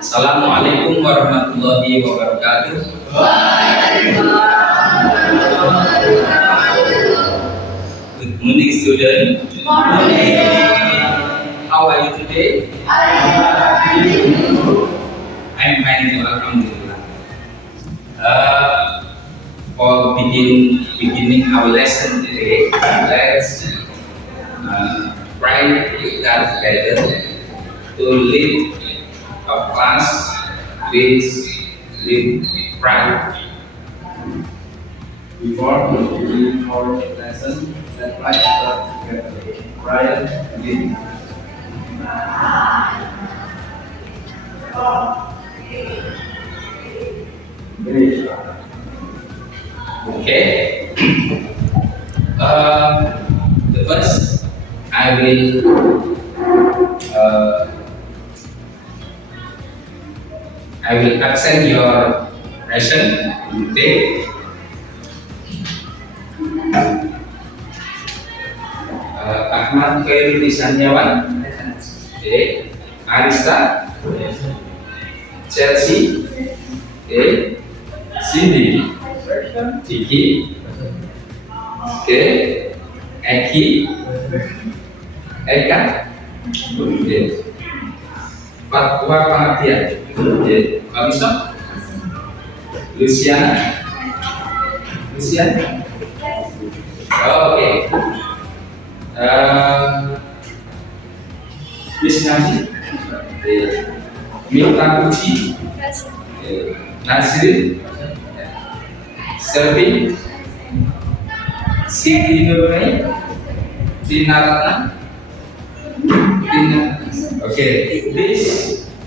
Assalamualaikum warahmatullahi wabarakatuh. Good morning, student. Good morning. How are you today? I'm fine too, alhamdulillah. For beginning our lesson today, let's try together to lead a class with pride. Before beginning our lesson, let's try to start together. Brian, begin. Okay. The first, I will accent your present today. Ahmad Khairul Isaniawan, okay. Arista, Chelsea, okay. Cindy, Vicky, okay. Eki, Eka, okay. Fatwa Pengertian, okay. Kamisa, Luciana, okay. Bisnasi, Mita Puji, Nasir, Selvi, Siti Nurmai, Tina Ratna, okay. This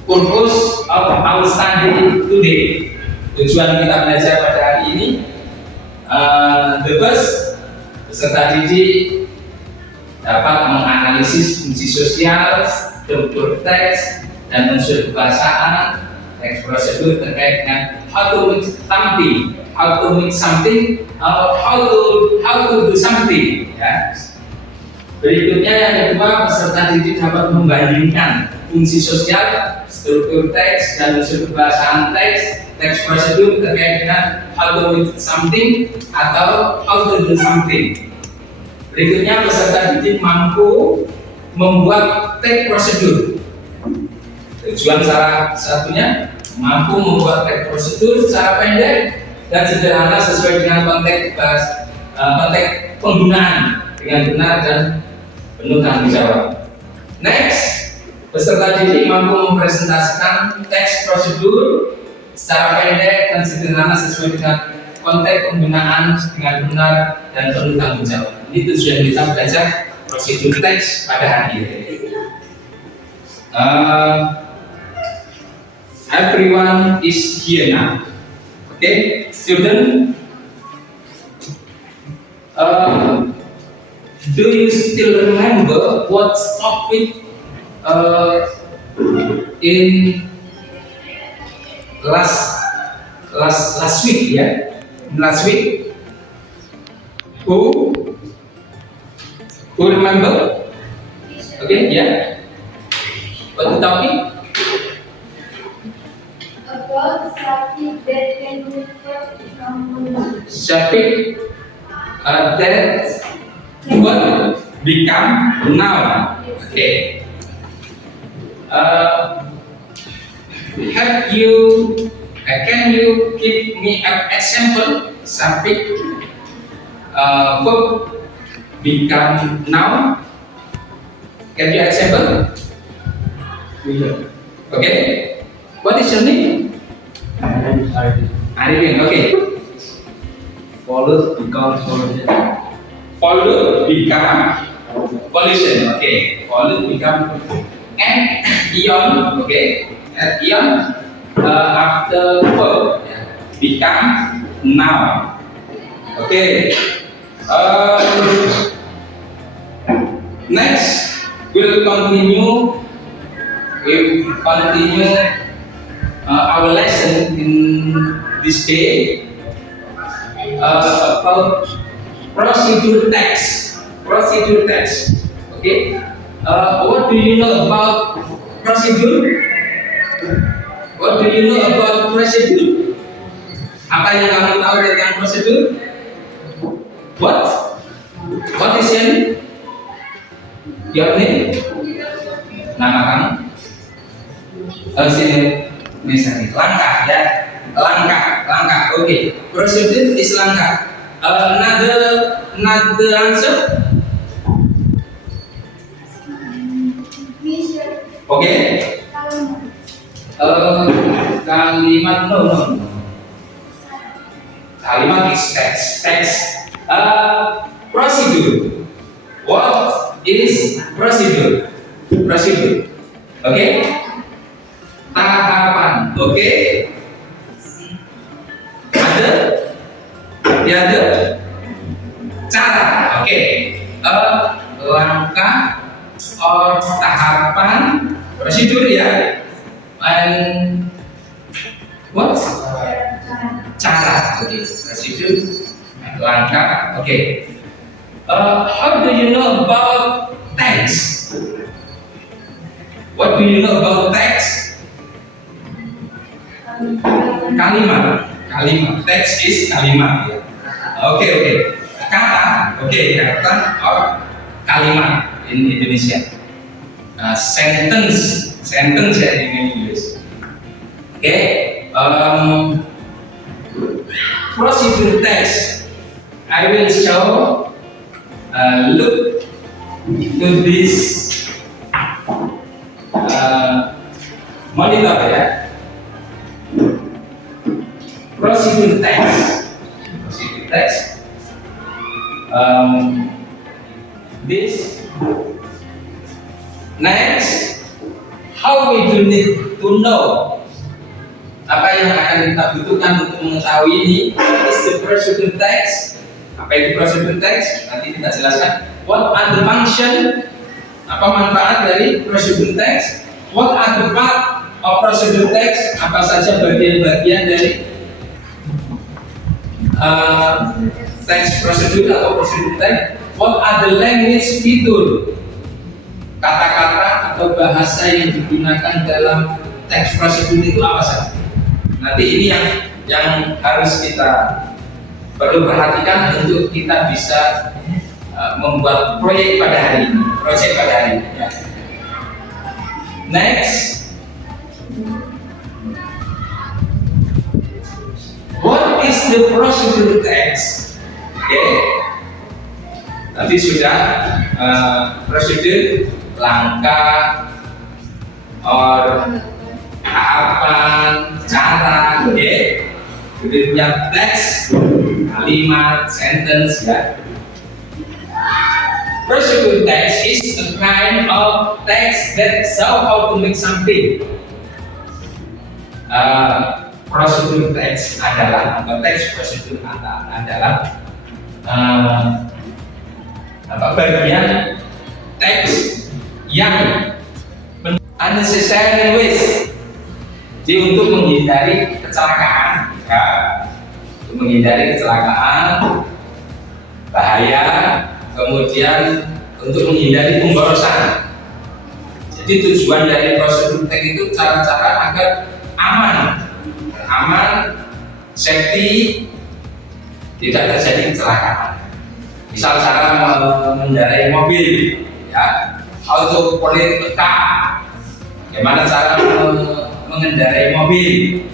purpose of our study today. Tujuan kita belajar pada hari ini, the first, peserta didik dapat menganalisis fungsi sosial, struktur teks, dan unsur kebahasaan teks prosedur terkait dengan how to make something, how to do something. Ya. Berikutnya yang kedua, peserta didik dapat membandingkan fungsi sosial, struktur teks, dan unsur kebahasaan teks prosedur terkait dengan how to make something atau how to do something. Berikutnya, peserta didik mampu membuat teks prosedur. Tujuan salah satunya mampu membuat teks prosedur secara pendek dan sederhana sesuai dengan konteks penggunaan dengan benar dan penuh tanggung jawab. Next, peserta didik mampu mempresentasikan teks prosedur secara pendek dan sederhana sesuai dengan konteks penggunaan dengan benar dan penuh tanggung jawab. Ini tujuan kita belajar prosedur teks pada hari ini. Everyone is here now. Okay, student. Do you still remember what topic in last week? Yeah, last week. Who remember? Okay, yeah. What the topic? About something that can become Subject that will become noun. Okay. Can you give me an example? Subject verb become noun. Can you example? Okay. What is your name? Arifin. Okay. Follows becomes solution. Follow become pollution. Okay. Follow become and ion. Okay. And ion after verb become noun. Okay. Next, we'll continue. Our lesson in this day about procedure text. Okay. What do you know about procedure? What do you know about procedure? Apa yang kamu tahu tentang prosedur? What? What is your name? Your name? Nama kamu? Sini, misalnya langkah ya, langkah. Okay. Prosedur is langkah. Another answer. Okay. Kalimat no. Kalimat is text. Prosedur. What is prosedur? Prosedur. Okay. Tahapan. Okay. Ada cara. Okay. Langkah or tahapan prosedur ya. And what? Cara. Okay. Prosedur. Langkah. Okay. How do you know about text? What do you know about text? Kalimat. Text is kalimat. Okay. Kata. Okay, kata or kalimat in Indonesia. Sentence ya in English. Okay. Prosedur text. I will show. Look to this monitor ya. Prosedur text. This next, how we do need to know. Apa yang akan kita butuhkan untuk mengetahui ini? Is the prosedur text. Apa itu prosedur text? Nanti kita jelaskan. What are the function? Apa manfaat dari prosedur text? What are the part of prosedur text? Apa saja bagian-bagian dari text prosedur atau prosedur text? What are the language feature? Kata-kata atau bahasa yang digunakan dalam teks prosedur itu apa saja? Nanti ini yang harus kita perlu perhatikan untuk kita bisa membuat proyek pada hari ini. Ya. Next, what is the prosedur text? Okay. Tadi sudah prosedur, langkah, or tahapan, cara, okay. Kemudian teks, kalimat, sentence ya. Prosedur text is a kind of text that show how to make something. Prosedur teks adalah atau teks prosedur adalah bagian teks yang unnecessary waste. Jadi untuk menghindari kecelakaan, ya, untuk menghindari kecelakaan, bahaya, kemudian untuk menghindari pemborosan. Jadi tujuan dari prosedur teks itu cara-cara agar aman, safety, tidak terjadi kecelakaan. Misal cara mengendarai mobil, ya, autopilot car, bagaimana cara mengendarai mobil.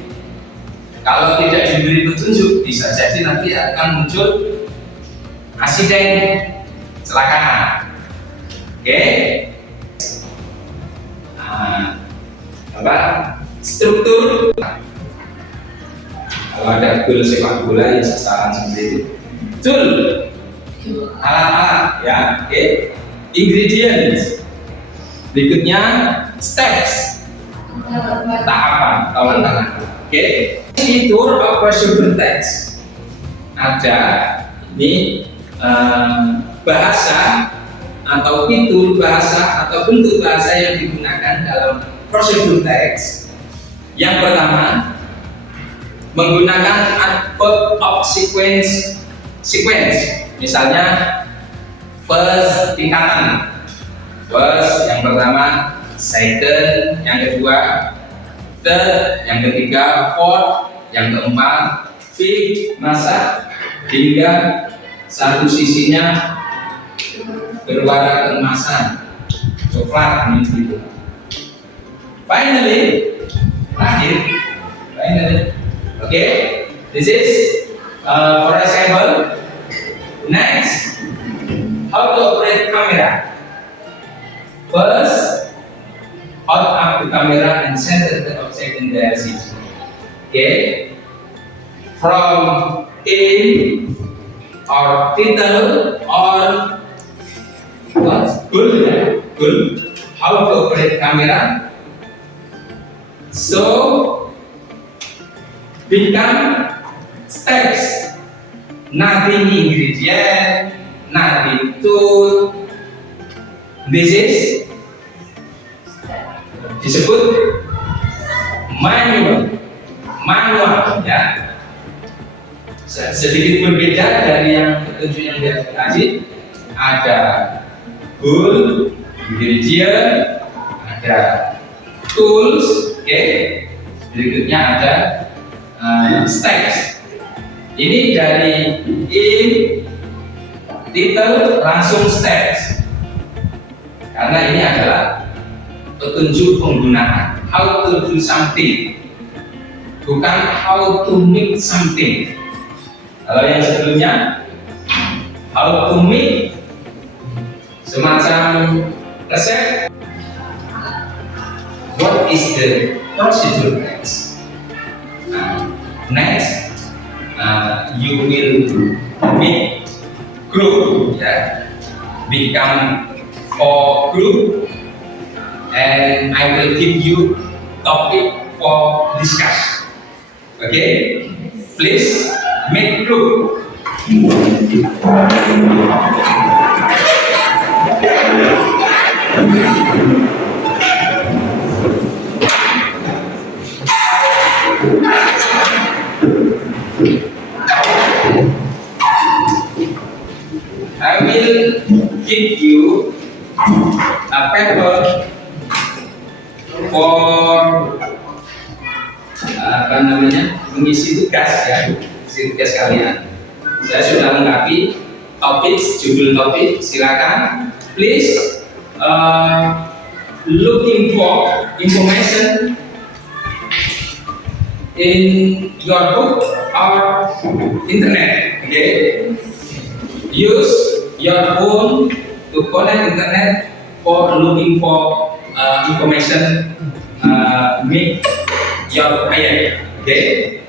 Kalau tidak diberi petunjuk, bisa jadi nanti akan muncul asiden, kecelakaan. Oke. Struktur. Kalau ada gol sepak bola yang sasaran seperti itu. Tool, alat-alat, ya. Oke. Ingredients. Berikutnya steps, tahapan atau langkah. Oke. Fitur of prosedur text. Ada ini bahasa atau fitur bahasa atau bentuk bahasa yang digunakan dalam prosedur teks. Yang pertama, menggunakan adverb of sequence. Misalnya first, tingkatan. First yang pertama, second yang kedua, third, yang ketiga, fourth, yang keempat, fifth, masak hingga satu sisinya berwarna keemasan, coklat gitu. Finally, okay, this is for example. Next, how to operate camera. First, hold up the camera and center the object in the LCD. Okay, from aim or title or what? Good. How to operate camera? So become steps. Nothing ingredient, nothing tool. This is disebut manual ya. Sedikit berbeda dari yang petunjuk yang dia tadi. Ada goal, ingredient, ada tools, oke. Berikutnya ada steps. Ini dari title langsung steps, karena ini adalah petunjuk penggunaan, how to do something, bukan how to make something. Kalau yang sebelumnya how to make semacam resep, what is the procedure next? Next, you will make group, ya, become for group, and I will give you topic for discuss. Okay, please make group. I will give you a paper for mengisi tugas ya, isi tugas kalian. Saya sudah lengkapi topik, judul topik. Silakan, please looking for information in your book or internet. Okay, use your phone to connect internet for looking for information. Make your prayer. Okay.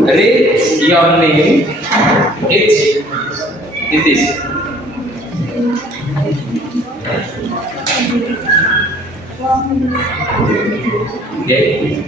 Read your name. It is. Okay.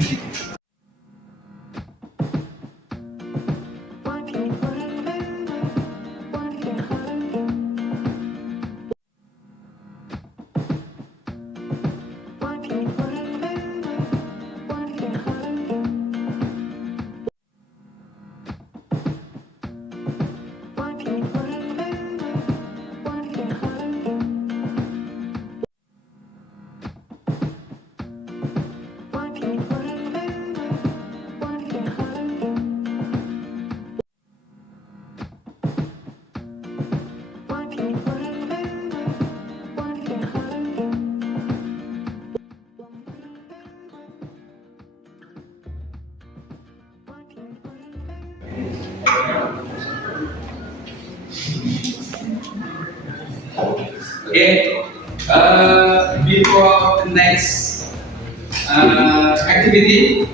Okay, before the next activity,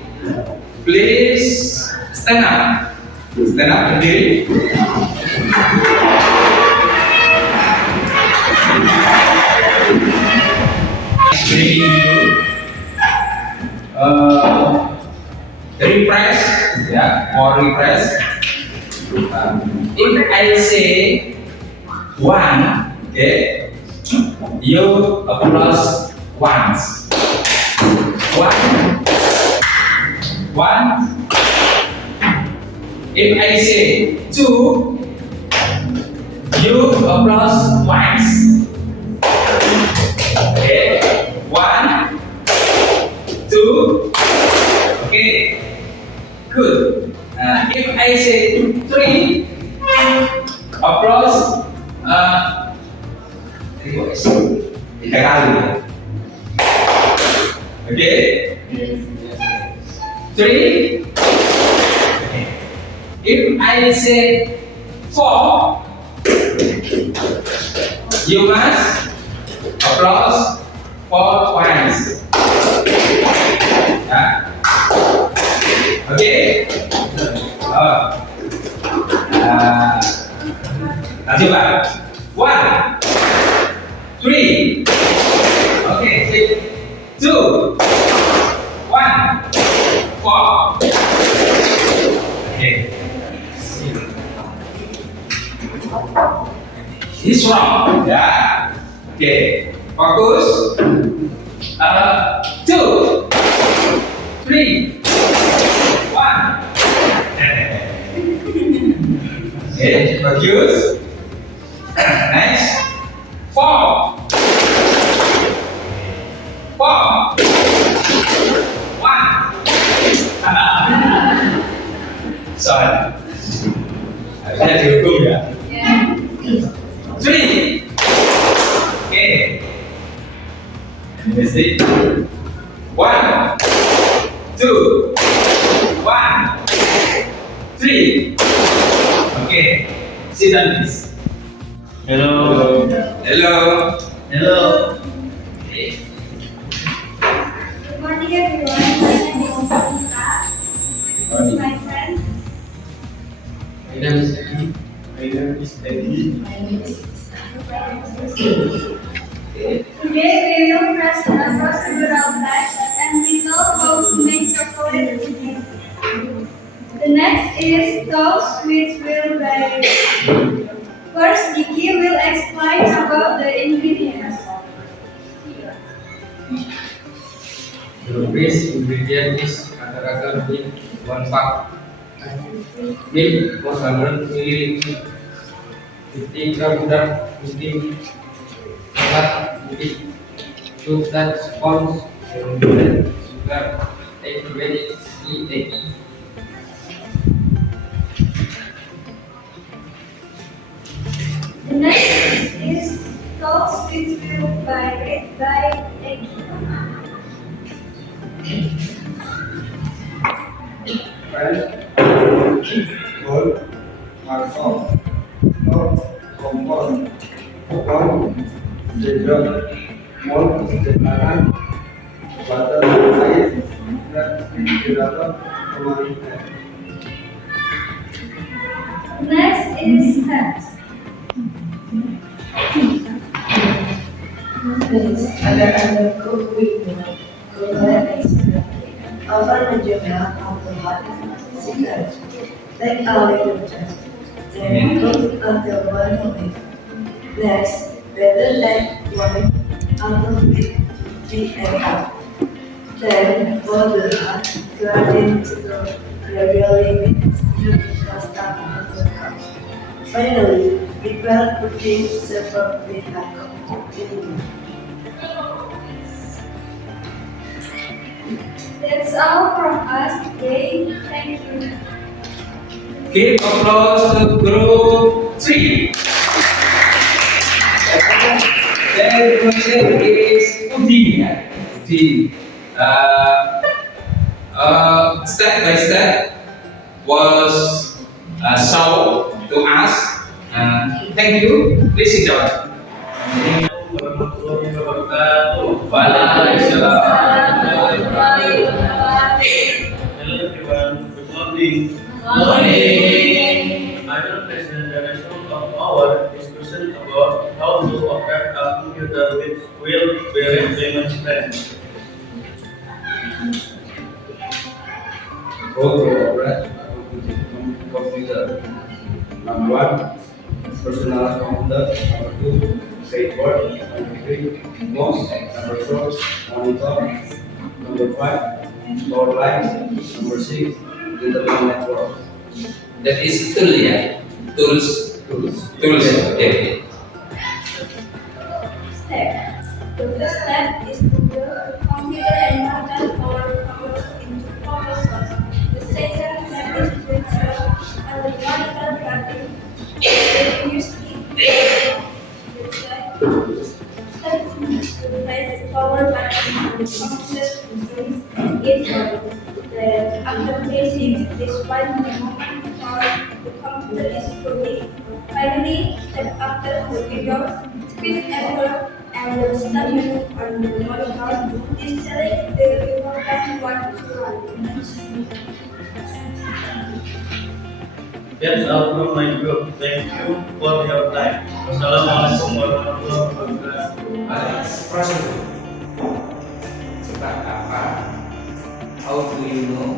please stand up. Stand up berdiri. Bringing you refresh, ya, more refresh. If I say one, okay, you applause once. One. If I say two, you applause twice. Good. If I say 3, applause. Tiga kali. Okay. 3. If I say 4, you must applause 4 times. Ya. Oke. Oh. Nah, coba. 1, 3. Oke, 2, 1, 4. Oke. This wrong. Ya. Oke. Fokus. 2, 3, 1. Okay, bagus. Next. 4, 4, 1. Sorry. Harusnya dihukum ya. 3. Okay. Mesti 1, 2, 1, 3. Okay. Sit down, please. Hello. Hello. Hello. Okay. Good morning, everyone. My name is Monica. This is my friend. My name is Eddie. My name is Eddie. Today we will present a procedural test and we know how to make chocolate pudding. The next is toast, which will vary. First, Diki will explain about the ingredients. The base ingredient is agar-agar milk 1 cup. Milk 100 ml. 50 gram dark putih. 4 milk. 2 tablespoons sugar. 8 minutes egg. The next is toast, which will vary by egg. Gold, marshmallow, compound, corn, ginger, malt, cinnamon, butter, ice, refrigerator, tomato. Next is steps. Please, agar-agar cook with milk, coconut extra, over medium milk until hot, secret, take a little test, then cook until one minute. Next, better let wine until feet and up. Then, pour the hot gradient to gradually mix milk pasta into the cup. Finally, prepare pudding served with hot coffee. That's all from us today. Thank you. Give applause to group 3. Then the question is pudding. Pudding. Step by step was shown to us. Thank you. Please sit down. Warahmatullahi wabarakatuh. Waalaikumsalam. Hello everyone. Good morning. Morning. I will present the result of our discussion about how to operate a computer with wheel-bearing payment plan. How to operate a computer. Number 1, personal computer. Number 2, keyboard. Number 3, mouse. Number 4, monitor. Number 5, power lines. Number 6, internet network. That is tool ya. Tools. Tools. Okay. Step. The first step is to build a computer and convert our powers into power source. The second complex things is that after facing this one moment for the computer is fully. Finally, that after the speed error and the stamina on the monitor is select the important one to run. That's all from my group. Thank you for your time. Wassalamualaikum warahmatullahi wabarakatuh. Alex, prosedur. Sebab apa? How do you know?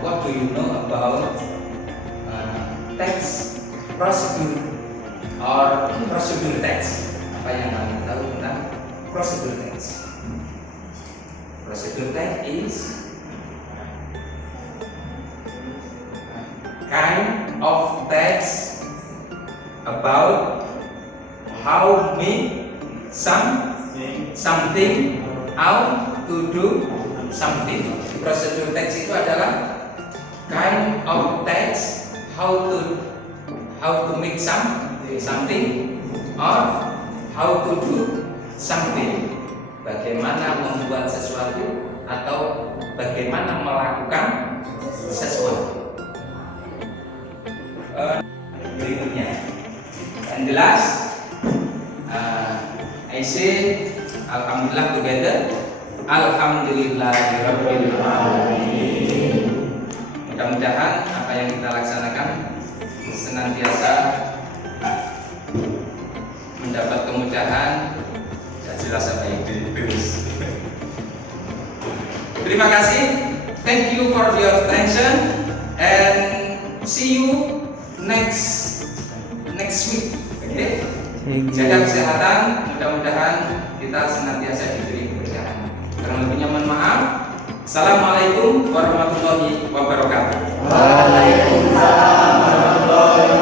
What do you know about text procedure or prosedur text? Apa yang kamu tahu tentang prosedur text? Prosedur text is kind of text about how make something, how to do something. Prosedur text itu adalah kind of text how to make something or how to do something. Bagaimana membuat sesuatu atau bagaimana melakukan sesuatu. Berikutnya yang jelas I say alhamdulillah together, alhamdulillahirabbil alamin. Mudah-mudahan apa yang kita laksanakan senantiasa mendapat kemudahan. Ya jelas apa yang ditulis. Terima kasih, thank you for your attention and see you next week. Okay? Jaga kesehatan, mudah-mudahan kita senantiasa diberi keberkahan. Kurang lebihnya mohon maaf. Assalamualaikum warahmatullahi wabarakatuh. Waalaikumsalam warahmatullahi wabarakatuh.